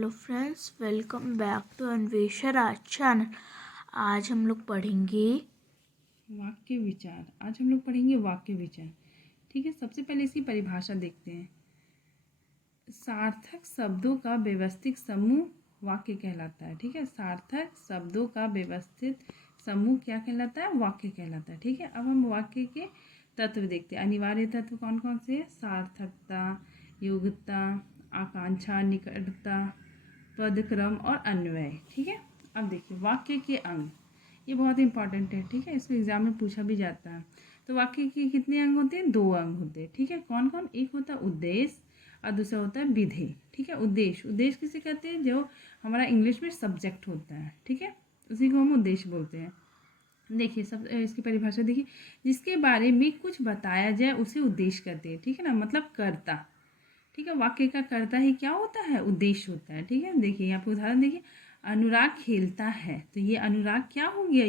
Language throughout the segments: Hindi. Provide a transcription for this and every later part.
Hello friends, welcome back to Anvesha Raj channel. आज हम लोग पढ़ेंगे वाक्य विचार। आज हम लोग पढ़ेंगे वाक्य विचार। ठीक है, सबसे पहले इसकी परिभाषा देखते हैं। सार्थक शब्दों का व्यवस्थित समूह वाक्य कहलाता है। ठीक है, सार्थक शब्दों का व्यवस्थित समूह क्या कहलाता है? वाक्य कहलाता है। ठीक है, अब हम वाक्य के तत्व देखते हैं। अनिवार्य तत्व कौन कौन से हैं? सार्थकता, योग्यता, आकांक्षा, निकटता, पदक्रम और अन्वय। ठीक है, अब देखिए वाक्य के अंग, ये बहुत इंपॉर्टेंट है। ठीक है, इसको एग्जाम में पूछा भी जाता है। तो वाक्य के कितने अंग होते हैं? 2 अंग होते हैं। ठीक है, कौन कौन? एक होता है उद्देश्य और दूसरा होता है विधेय। ठीक है, उद्देश्य, उद्देश्य किसे कहते हैं? जो हमारा इंग्लिश में सब्जेक्ट होता है। ठीक है, उसी को हम उद्देश्य बोलते हैं। देखिए सब इसकी परिभाषा देखिए, जिसके बारे में कुछ बताया जाए उसे उद्देश्य कहते हैं। ठीक है ना, मतलब कर्ता। ठीक है, वाक्य का कर्ता ही क्या होता है? उद्देश्य होता है। ठीक है, देखिए यहाँ पे उदाहरण देखिए, अनुराग खेलता है, तो ये अनुराग क्या हो गया?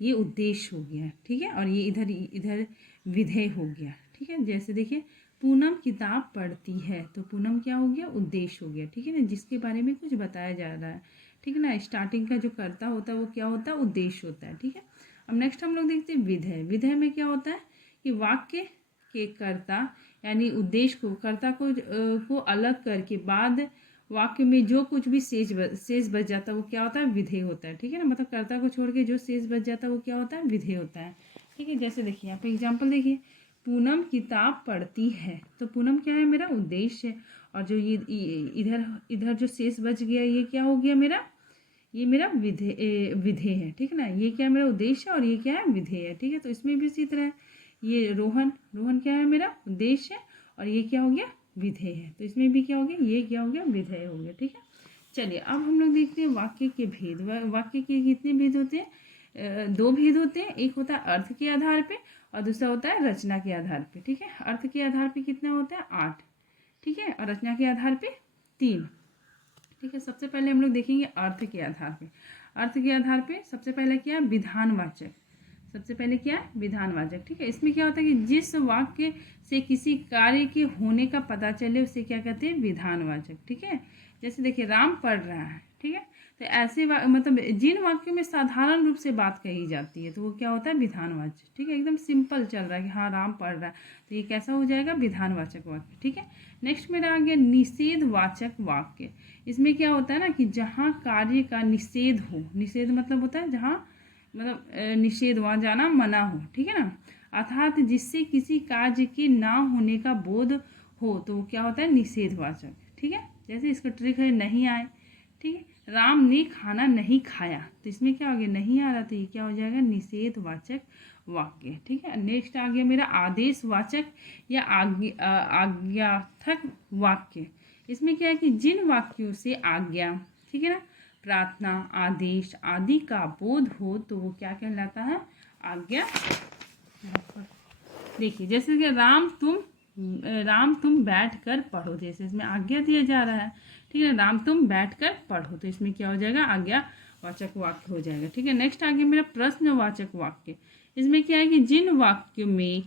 ये उद्देश्य हो गया। ठीक है, और ये इधर इधर विधेय हो गया। ठीक है, जैसे देखिए पूनम किताब पढ़ती है, तो पूनम क्या हो गया? उद्देश्य हो गया। ठीक है ना, जिसके बारे में कुछ बताया जा रहा है। ठीक है ना, स्टार्टिंग का जो कर्ता होता है वो क्या होता है? उद्देश्य होता है। ठीक है, अब नेक्स्ट हम लोग देखते हैं विधेय। विधेय में क्या होता है कि वाक्य के कर्ता यानी उद्देश्य को, कर्ता को अलग करके बाद वाक्य में जो कुछ भी शेष बच जाता है वो क्या होता है? विधेय होता है। ठीक है ना, मतलब कर्ता को छोड़ के जो शेष बच जाता है वो क्या होता है? विधेय होता है। ठीक है, जैसे देखिए यहाँ पे एग्जाम्पल देखिए, पूनम किताब पढ़ती है, तो पूनम क्या है? मेरा उद्देश्य है। और जो ये इधर इधर जो शेष बच गया ये क्या हो गया? ये मेरा विधेय है। ठीक है ना, ये क्या है? मेरा उद्देश्य है और ये क्या है? विधेय है। ठीक है, तो इसमें भी इसी तरह है। ये रोहन क्या है? मेरा उद्देश्य है और ये क्या हो गया? विधेय है। तो इसमें भी क्या हो गया? ये क्या हो गया? विधेय हो गया। ठीक है, चलिए अब हम लोग देखते हैं वाक्य के भेद। वाक्य के कितने भेद होते हैं? 2 भेद होते हैं। एक होता है अर्थ के आधार पे और दूसरा होता है रचना के आधार पे। ठीक है, अर्थ के आधार पे कितना होता है? 8। ठीक है, और रचना के आधार पे 3। ठीक है, सबसे पहले हम लोग देखेंगे अर्थ के आधार पे। अर्थ के आधार पे सबसे पहले क्या है? विधानवाचक। सबसे पहले क्या है? विधानवाचक। ठीक है, इसमें क्या होता है कि जिस वाक्य से किसी कार्य के होने का पता चले उसे क्या कहते हैं? विधानवाचक। ठीक है, जैसे देखिए राम पढ़ रहा है। ठीक है, तो ऐसे मतलब जिन वाक्यों में साधारण रूप से बात कही जाती है तो वो क्या होता है? विधानवाचक। ठीक है, एकदम सिंपल चल रहा है कि हाँ राम पढ़ रहा है, तो ये कैसा हो जाएगा? विधानवाचक वाक्य। ठीक है, नेक्स्ट मेरा आ गया निषेधवाचक वाक्य। इसमें क्या होता है ना कि जहाँ कार्य का निषेध हो, निषेध मतलब होता है जहाँ मतलब निषेध, वहाँ जाना मना हो। ठीक है ना, अर्थात जिससे किसी कार्य के ना होने का बोध हो तो वो क्या होता है? निषेधवाचक। ठीक है, जैसे इसका ट्रिक है नहीं आए। ठीक है, राम ने खाना नहीं खाया, तो इसमें क्या हो गया? नहीं आ रहा, तो ये क्या हो जाएगा? निषेधवाचक वाक्य। ठीक है, नेक्स्ट आ गया मेरा आदेशवाचक या आज्ञार्थक वाक्य। इसमें क्या है कि जिन वाक्यों से आज्ञा, ठीक है ना, प्रार्थना, आदेश आदि का बोध हो तो वो क्या कहलाता है? आज्ञा। देखिए जैसे कि राम तुम बैठ कर पढ़ो, जैसे इसमें आज्ञा दिया जा रहा है। ठीक है, राम तुम बैठ कर पढ़ो, तो इसमें क्या हो जाएगा? आज्ञावाचक वाक्य हो जाएगा। ठीक है, नेक्स्ट आ गया मेरा प्रश्नवाचक वाक्य। इसमें क्या है कि जिन वाक्यों में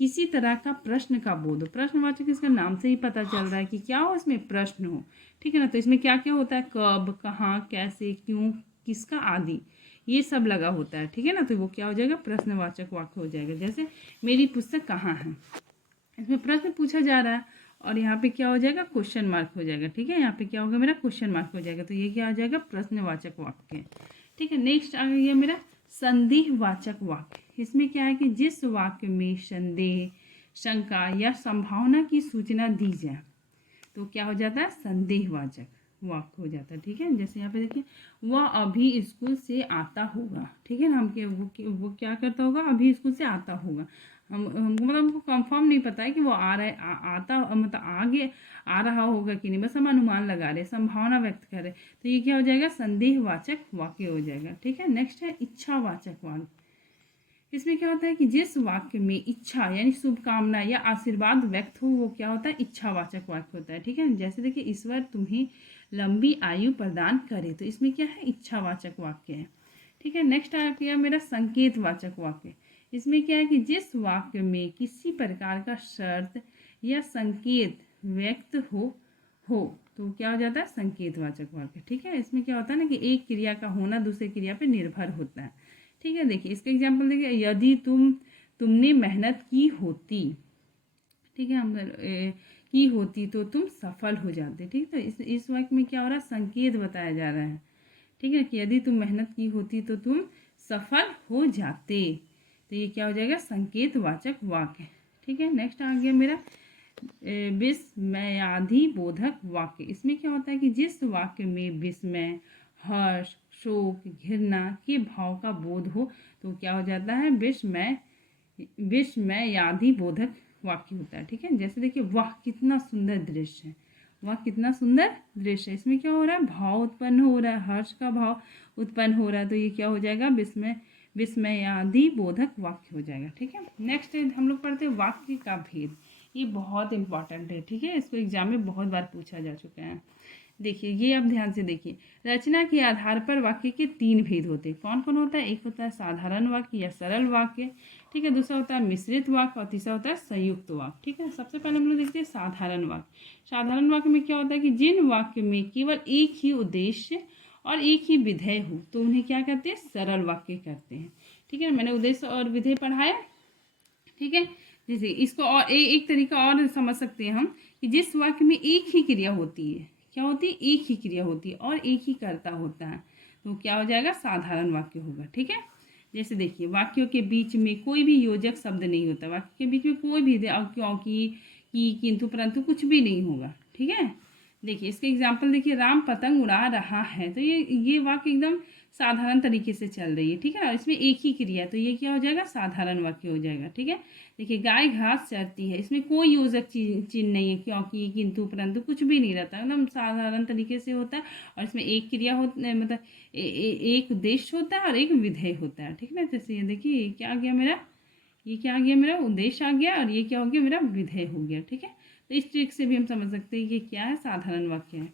किसी तरह का प्रश्न का बोध हो। प्रश्नवाचक इसका नाम से ही पता चल रहा है कि क्या हो? इसमें प्रश्न हो। ठीक है ना, तो इसमें क्या क्या होता है? कब, कहाँ, कैसे, क्यों, किसका आदि, ये सब लगा होता है। ठीक है ना, तो वो क्या हो जाएगा? प्रश्नवाचक वाक्य हो जाएगा। जैसे मेरी पुस्तक कहाँ है, इसमें प्रश्न पूछा जा रहा है और यहाँ पे क्या हो जाएगा? क्वेश्चन मार्क हो जाएगा। ठीक है, यहाँ पे क्या होगा? मेरा क्वेश्चन मार्क हो जाएगा, तो ये क्या आ जाएगा? प्रश्नवाचक वाक्य। ठीक है, नेक्स्ट आ गया मेरा संदेहवाचक वाक्य। इसमें क्या है कि जिस वाक्य में संदेह, शंका या संभावना की सूचना दी जाए तो क्या हो जाता है? संदेहवाचक वाक्य हो जाता है। ठीक है, जैसे यहाँ पे देखिए वह अभी स्कूल से आता होगा। ठीक है ना, हम क्या वो क्या करता होगा? अभी स्कूल से आता होगा। हमको मतलब हमको कंफर्म नहीं पता है कि वो आ रहा है, आता मतलब आगे आ रहा होगा कि नहीं, बस हम अनुमान लगा रहे, संभावना व्यक्त कर रहे, तो ये क्या हो जाएगा? संदेहवाचक वाक्य हो जाएगा। ठीक है, नेक्स्ट है इच्छावाचक वाक्य। इसमें क्या होता है कि जिस वाक्य में इच्छा यानी शुभकामना या आशीर्वाद व्यक्त हो वो क्या होता है? इच्छावाचक वाक्य होता है। ठीक है, जैसे देखिए ईश्वर तुम्हें लंबी आयु प्रदान करे, तो इसमें क्या है? इच्छावाचक वाक्य है। ठीक है, नेक्स्ट आ गया मेरा संकेतवाचक वाक्य। इसमें क्या है कि जिस वाक्य में किसी प्रकार का शर्त या संकेत व्यक्त हो तो क्या हो जाता है, संकेतवाचक वाक्य। ठीक है, इसमें क्या होता है ना कि एक क्रिया का होना दूसरे क्रिया पे निर्भर होता है। ठीक है, देखिए इसका एग्जाम्पल देखिए, यदि तुमने मेहनत की होती, ठीक है, हम की होती तो तुम सफल हो जाते। ठीक, तो इस वाक्य में क्या हो रहा है, संकेत बताया जा रहा है। ठीक है, कि यदि तुम मेहनत की होती तो तुम सफल हो जाते। तो ये क्या हो जाएगा, संकेतवाचक वाक्य। ठीक है, नेक्स्ट आ गया मेरा विस्मयाधि बोधक वाक्य। इसमें क्या होता है कि जिस वाक्य में विस्मय, हर्ष, शोक, घृणा के भाव का बोध हो तो क्या हो जाता है, विस्मयाधि बोधक वाक्य होता है। ठीक है, जैसे देखिए, वाह कितना सुंदर दृश्य है, वाह कितना सुंदर दृश्य है। इसमें क्या हो रहा है, भाव उत्पन्न हो रहा है, हर्ष का भाव उत्पन्न हो रहा है। तो ये क्या हो जाएगा, विस्मयादि बोधक वाक्य हो जाएगा। ठीक है, नेक्स्ट हम लोग पढ़ते हैं वाक्य का भेद। ये बहुत इंपॉर्टेंट है। ठीक है, इसको एग्जाम में बहुत बार पूछा जा चुका है। देखिए, ये अब ध्यान से देखिए, रचना के आधार पर वाक्य के 3 भेद होते हैं। कौन कौन होता है, एक होता है साधारण वाक्य या सरल वाक्य, ठीक है, दूसरा होता है मिश्रित वाक्य और तीसरा होता है संयुक्त वाक्य। ठीक है, सबसे पहले हम लोग देखते हैं साधारण वाक्य। साधारण वाक्य में क्या होता है कि जिन वाक्य में केवल एक ही उद्देश्य और एक ही विधेय हो तो उन्हें क्या कहते हैं, सरल वाक्य कहते हैं। ठीक है, मैंने उद्देश्य और विधेय पढ़ाया। ठीक है, जैसे इसको और एक तरीका और समझ सकते हैं हम कि जिस वाक्य में एक ही क्रिया होती है, क्या होती है, एक ही क्रिया होती है और एक ही कर्ता होता है, तो क्या हो जाएगा, साधारण वाक्य होगा। ठीक है, जैसे देखिए, वाक्यों के बीच में कोई भी योजक शब्द नहीं होता, वाक्य के बीच में कोई भी क्योंकि, की, किंतु, परंतु कुछ भी नहीं होगा। ठीक है, देखिए इसके एग्जाम्पल देखिए, राम पतंग उड़ा रहा है, तो ये वाक्य एकदम साधारण तरीके से चल रही है। ठीक है, इसमें एक ही क्रिया, तो ये क्या हो जाएगा, साधारण वाक्य हो जाएगा। ठीक है, देखिए गाय घास चरती है, इसमें कोई योजक चिन्ह नहीं है, क्योंकि, किंतु, परंतु कुछ भी नहीं रहता, एकदम साधारण तरीके से होता है। और इसमें एक क्रिया मतलब एक उद्देश्य होता है और एक विधेय होता है। ठीक है ना, जैसे ये देखिए, ये क्या आ गया मेरा, ये क्या आ गया मेरा, उद्देश्य आ गया और ये क्या हो गया, मेरा विधेय हो गया। ठीक है, तो इस ट्रिक से भी हम समझ सकते हैं कि क्या है, साधारण वाक्य है।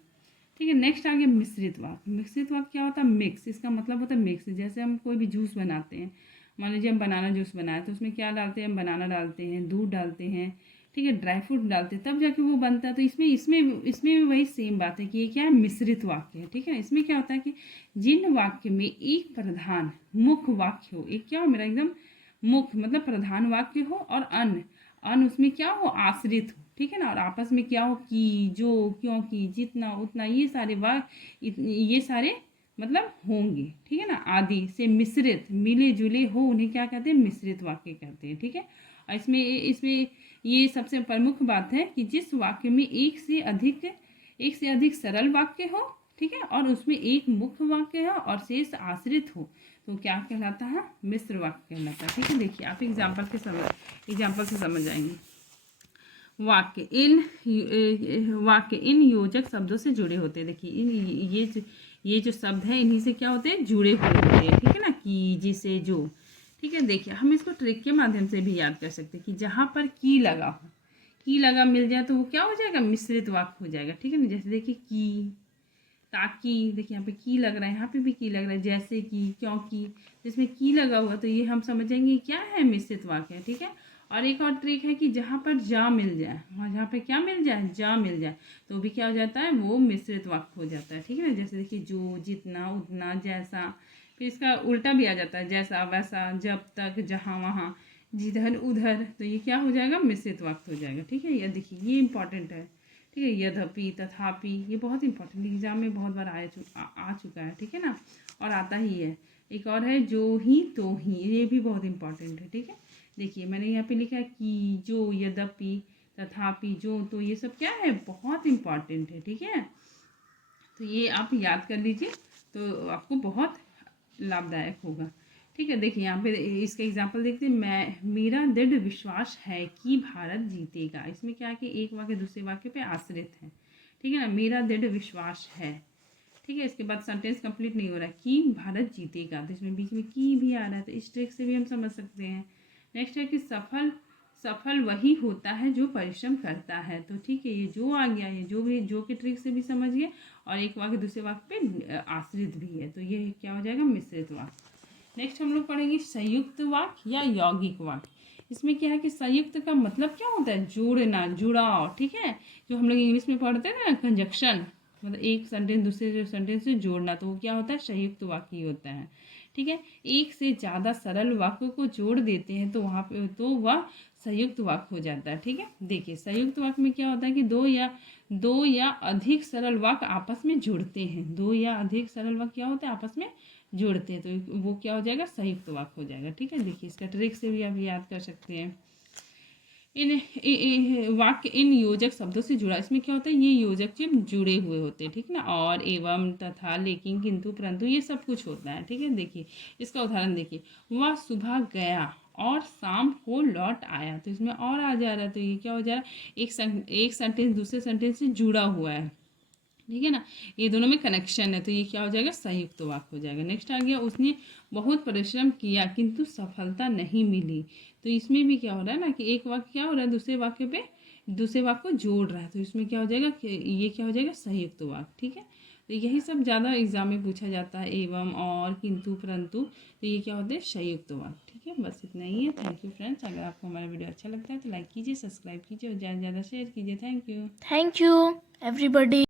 ठीक है, नेक्स्ट आ गया मिश्रित वाक्य। मिश्रित वाक्य क्या होता है, मिक्स। इसका मतलब होता है मिक्स। जैसे हम कोई भी जूस बनाते हैं, मान लीजिए हम बनाना जूस बनाए तो उसमें क्या डालते हैं, हम बनाना डालते हैं, दूध डालते हैं, ठीक है, ड्राई फ्रूट डालते हैं, तब जाके वो बनता है। तो इसमें भी वही सेम बात है कि ये क्या है, मिश्रित वाक्य है। ठीक है, इसमें क्या होता है कि जिन वाक्य में एक प्रधान मुख्य वाक्य हो, एक क्या हो मेरा, एकदम मुख्य मतलब प्रधान वाक्य हो, और अन्य उसमें क्या हो, आश्रित हो। ठीक है ना, और आपस में क्या हो, कि, जो, क्योंकि, जितना, उतना, ये सारे वाक्य, ये सारे मतलब होंगे। ठीक है ना, आदि से मिश्रित, मिले जुले हो, उन्हें क्या कहते हैं, मिश्रित वाक्य कहते हैं। ठीक है, और इसमें ये सबसे प्रमुख बात है कि जिस वाक्य में एक से अधिक सरल वाक्य हो, ठीक है, और उसमें एक मुख्य वाक्य है और शेष आश्रित हो, तो क्या कहलाता है, मिश्र वाक्य कहलाता है। ठीक है, देखिए आप एग्जाम्पल से समझ जाएंगे। वाक्य इन योजक शब्दों से जुड़े होते हैं। देखिए ये जो शब्द है, इन्हीं से क्या होते हैं, जुड़े हुए होते हैं। ठीक है ना, कि, जिसे, जो। ठीक है, देखिए हम इसको ट्रिक के माध्यम से भी याद कर सकते हैं कि जहाँ पर की लगा हो, की लगा मिल जाए तो वो क्या हो जाएगा, मिश्रित वाक्य हो जाएगा। ठीक है ना, जैसे देखिए की, ताकि, देखिए यहाँ पे की लग रहा है, यहाँ पे भी की लग रहा है, जैसे कि, क्योंकि, जिसमें की लगा हुआ तो ये हम समझेंगे क्या है, मिश्रित वाक्य है। ठीक है, और एक और ट्रिक है कि जहाँ पर जा मिल जाए, वहाँ जहाँ पे क्या मिल जाए, जा मिल जाए, तो भी क्या हो जाता है, वो मिश्रित वाक्य हो जाता है। ठीक है ना, जैसे देखिए, जो, जितना, उतना, जैसा, फिर इसका उल्टा भी आ जाता है, जैसा, वैसा, जब तक, जहाँ, वहाँ, जिधर, उधर, तो ये क्या हो जाएगा, मिश्रित वाक्य हो जाएगा। ठीक है, ये देखिए ये इंपॉर्टेंट है। ठीक है, यद्यपि, तथापि, ये बहुत इंपॉर्टेंट एग्जाम में बहुत बार आ चुका है। ठीक है ना, और आता ही है। एक और है जो ही तो ही, ये भी बहुत इंपॉर्टेंट है। ठीक है, देखिए मैंने यहाँ पे लिखा है कि, जो, यद्यपि, तथापि, जो, तो ये सब क्या है, बहुत इंपॉर्टेंट है। ठीक है, तो ये आप याद कर लीजिए तो आपको बहुत लाभदायक होगा। ठीक है, देखिए यहाँ पे इसका एग्जाम्पल देखते हैं, मेरा दृढ़ विश्वास है कि भारत जीतेगा। इसमें क्या है कि एक वाक्य दूसरे वाक्य पे आश्रित है। ठीक है ना, मेरा दृढ़ विश्वास है। ठीक है, इसके बाद सेंटेंस कंप्लीट नहीं हो रहा है, कि भारत जीतेगा, तो इसमें बीच में की भी आ रहा है, तो इस ट्रिक से भी हम समझ सकते हैं। नेक्स्ट है कि सफल वही होता है जो परिश्रम करता है। तो ठीक है, ये जो आ गया, ये जो के ट्रिक से भी समझ गए, और एक वाक्य दूसरे वाक्य पे आश्रित भी है, तो ये क्या हो जाएगा, मिश्रित वाक्य। नेक्स्ट हम लोग पढ़ेंगे संयुक्त वाक्य या यौगिक वाक्य। इसमें क्या है कि संयुक्त का मतलब क्या होता है, जोड़ना, जुड़ाव, ठीक है। जो हम लोग इंग्लिश में पढ़ते हैं ना कंजक्शन, मतलब एक सेंटेंस दूसरे सेंटेंस से जोड़ना, तो वो क्या होता है, संयुक्त वाक्य होता है, ठीक है। एक से ज़्यादा सरल वाक्यों को जोड़ देते हैं तो वहाँ पे तो वह संयुक्त वाक्य हो जाता है, ठीक है। देखिए संयुक्त वाक्य में क्या होता है कि दो या अधिक सरल वाक्य आपस में जुड़ते हैं, दो या अधिक सरल वाक्य क्या होता है, आपस में जुड़ते हैं, तो वो क्या हो जाएगा, संयुक्त वाक्य हो जाएगा, ठीक है। देखिए इसका ट्रिक से भी आप याद कर सकते हैं। वाक्य इन योजक शब्दों से जुड़ा, इसमें क्या होता है, ये योजक जो जुड़े हुए होते हैं, ठीक ना, और, एवं, तथा, लेकिन, किंतु, परंतु, ये सब कुछ होता है, ठीक है। देखिए इसका उदाहरण देखिए, वह सुबह गया और शाम को लौट आया, तो इसमें और आ जा रहा है, तो ये क्या हो जा रहा है, एक सेंटेंस दूसरे सेंटेंस से जुड़ा हुआ है, ठीक है ना, ये दोनों में कनेक्शन है, तो ये क्या हो जाएगा, संयुक्त वाक्य हो जाएगा। नेक्स्ट आ गया, उसने बहुत परिश्रम किया किंतु सफलता नहीं मिली, तो इसमें भी क्या हो रहा है ना कि एक वाक्य क्या हो रहा है, दूसरे वाक्य को जोड़ रहा है, तो इसमें क्या हो जाएगा, ये क्या हो जाएगा, संयुक्त वाक्य, ठीक है। तो यही सब ज़्यादा एग्जाम में पूछा जाता है, एवं, और, किंतु, परंतु, तो ये क्या होते हैं, संयुक्त वाक्य, ठीक है। बस इतना ही है। थैंक यू फ्रेंड्स, अगर आपको हमारा वीडियो अच्छा लगता है तो लाइक कीजिए, सब्सक्राइब कीजिए और ज़्यादा से ज़्यादा शेयर कीजिए। Thank you. Thank you everybody.